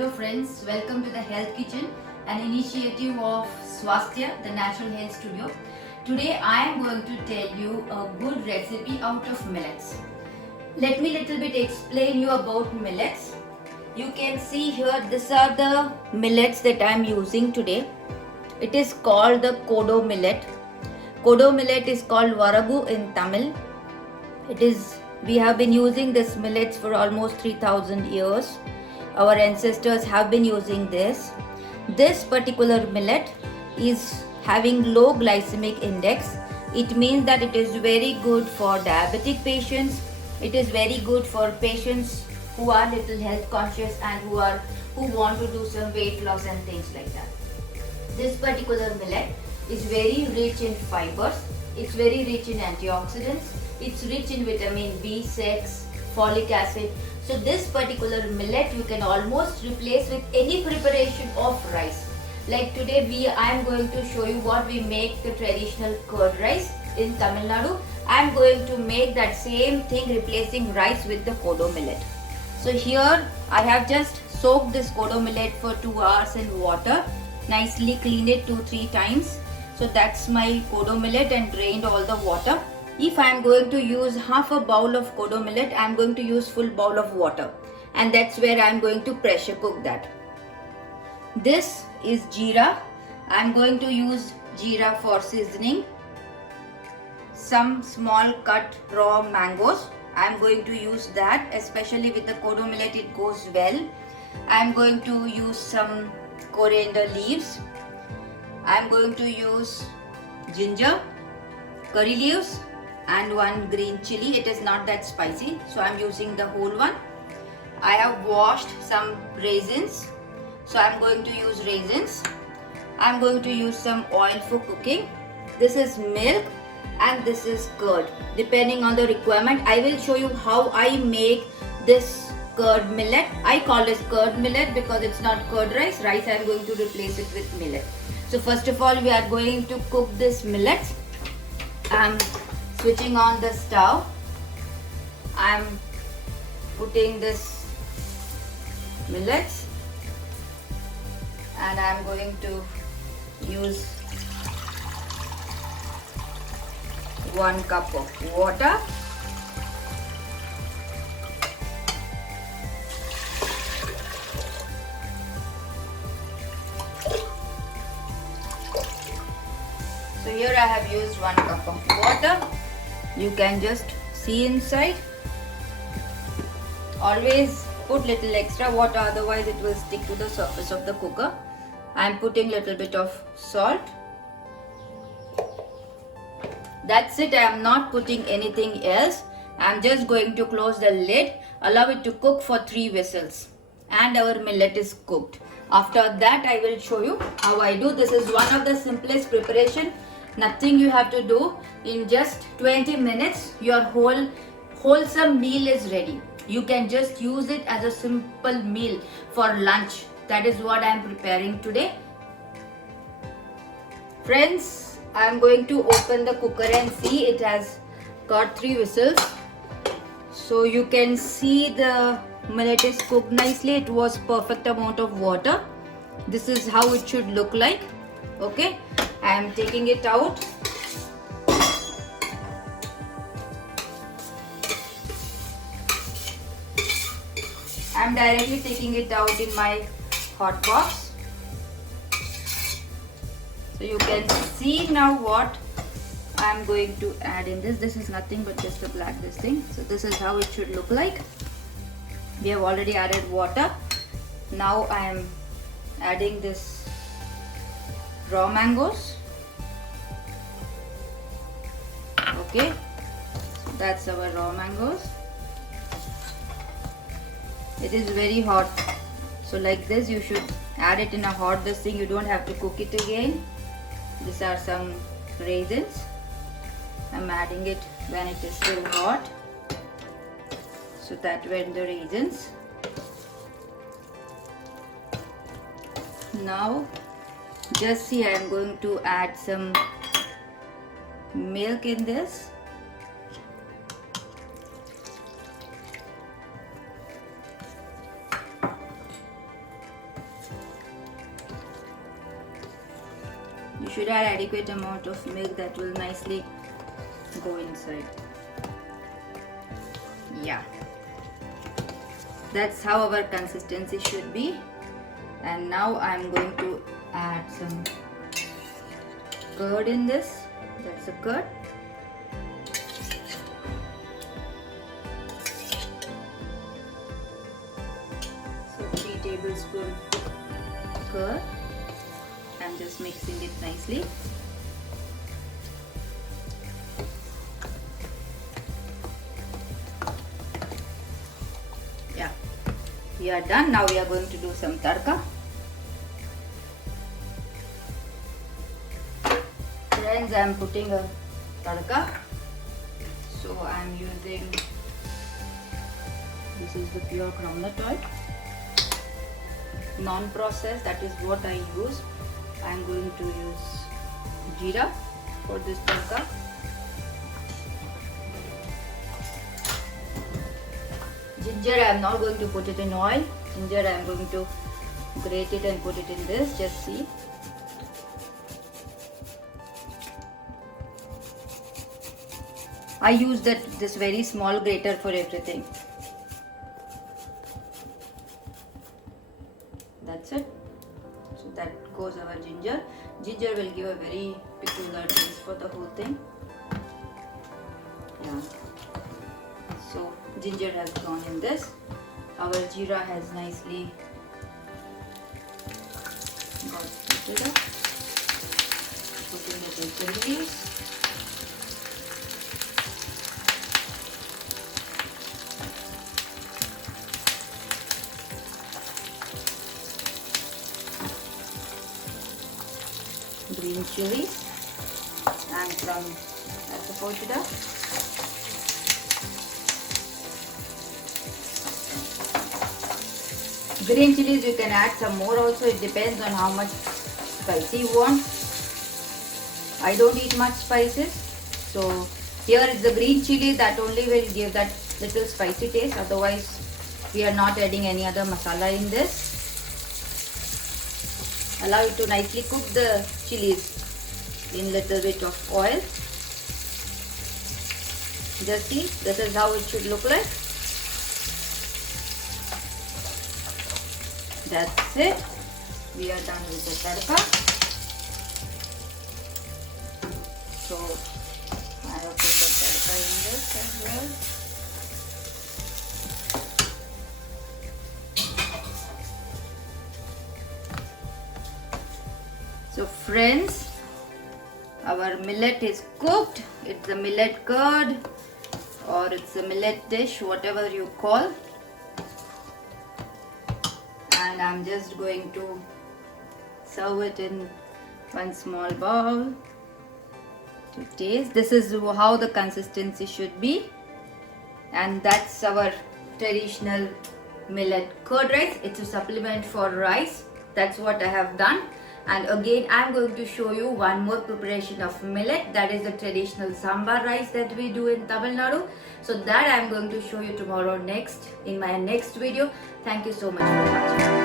Hello friends, welcome to the Health Kitchen, an initiative of Swasthya, the Natural Health Studio. Today I am going to tell you a good recipe out of millets. Let me little bit explain you about millets. You can see here, these are the millets that I am using today. It is called the Kodo millet. Kodo millet is called Varagu in Tamil. We have been using this millets for almost 3000 years. Our ancestors have been using this. This particular millet is having low glycemic index. It means that it is very good for diabetic patients. It is very good for patients who are little health conscious and who want to do some weight loss and things like that. This particular millet is very rich in fibers. It's very rich in antioxidants. It's rich in vitamin B6, folic acid. So this particular millet you can almost replace with any preparation of rice. Like today I am going to show you what we make the traditional curd rice in Tamil Nadu. I am going to make that same thing replacing rice with the Kodo millet. So here I have just soaked this Kodo millet for 2 hours in water. Nicely cleaned it 2-3 times. So that's my Kodo millet and drained all the water. If I am going to use half a bowl of Kodo millet, I am going to use full bowl of water, and that's where I am going to pressure cook that. This is jeera. I am going to use jeera for seasoning. Some small cut raw mangoes. I am going to use that, especially with the Kodo millet it goes well. I am going to use some coriander leaves. I am going to use ginger, curry leaves, and one green chili. It is not that spicy, so I am using the whole one. I have washed some raisins, so I am going to use raisins. I am going to use some oil for cooking. This is milk and this is curd. Depending on the requirement, I will show you how I make this curd millet. I call it curd millet because it's not curd rice. Rice I am going to replace it with millet. So first of all, we are going to cook this millet. I'm switching on the stove. I'm putting this millets and I'm going to use 1 cup of water. So here I have used 1 cup of water. You can just see inside. Always put little extra water, otherwise it will stick to the surface of the cooker. I am putting little bit of salt. That's it. I am not putting anything else. I am just going to close the lid, allow it to cook for 3 whistles, and our millet is cooked. After that I will show you how I do. This is one of the simplest preparation. Nothing you have to do. In just 20 minutes your wholesome meal is ready. You can just use it as a simple meal for lunch. That is what I am preparing today. Friends, I am going to open the cooker and see it has got 3 whistles. So you can see the millet is cooked nicely. It was perfect amount of water. This is how it should look like. Okay, I am taking it out. I am directly taking it out in my hot box. So you can see now what I am going to add in this. This is nothing but just a black this thing. So this is how it should look like. We have already added water. Now I am adding this raw mangoes. Okay, so that's our raw mangoes. It is very hot, so like this you should add it in a hot this thing. You don't have to cook it again. These are some raisins. I'm adding it when it is still hot, so that went the raisins. Now just see, I am going to add some milk in this. You should add adequate amount of milk that will nicely go inside. Yeah, that's how our consistency should be. And now I'm going to add some curd in this. That's the curd. So 3 tablespoons curd. I'm just mixing it nicely. Yeah, we are done. Now we are going to do some tadka. Friends, I am putting a tadka. So I am using, this is the pure groundnut oil, non-processed, that is what I use. I am going to use jeera for this tadka. Ginger, I am not going to put it in oil. Ginger, I am going to grate it and put it in this. Just see. I use this very small grater for everything. That's it. So that goes our ginger. Ginger will give a very peculiar taste for the whole thing. Yeah. So ginger has gone in this. Our jeera has nicely got heated up. Put in the chili leaves. Green chilies and some asafoetida. Green chilies you can add some more also, it depends on how much spicy you want. I don't eat much spices, so here is the green chili that only will give that little spicy taste, otherwise we are not adding any other masala in this. Allow it to nicely cook the chilies in little bit of oil. Just see, this is how it should look like. That's it. We are done with the tadka. So I have put the tadka in this as well. So friends, our millet is cooked. It's a millet curd or it's a millet dish, whatever you call. And I'm just going to serve it in one small bowl to taste. This is how the consistency should be. And that's our traditional millet curd rice. It's a supplement for rice. That's what I have done. And again, I'm going to show you one more preparation of millet. That is the traditional sambar rice that we do in Tamil Nadu. So that I'm going to show you tomorrow in my next video. Thank you so much for watching.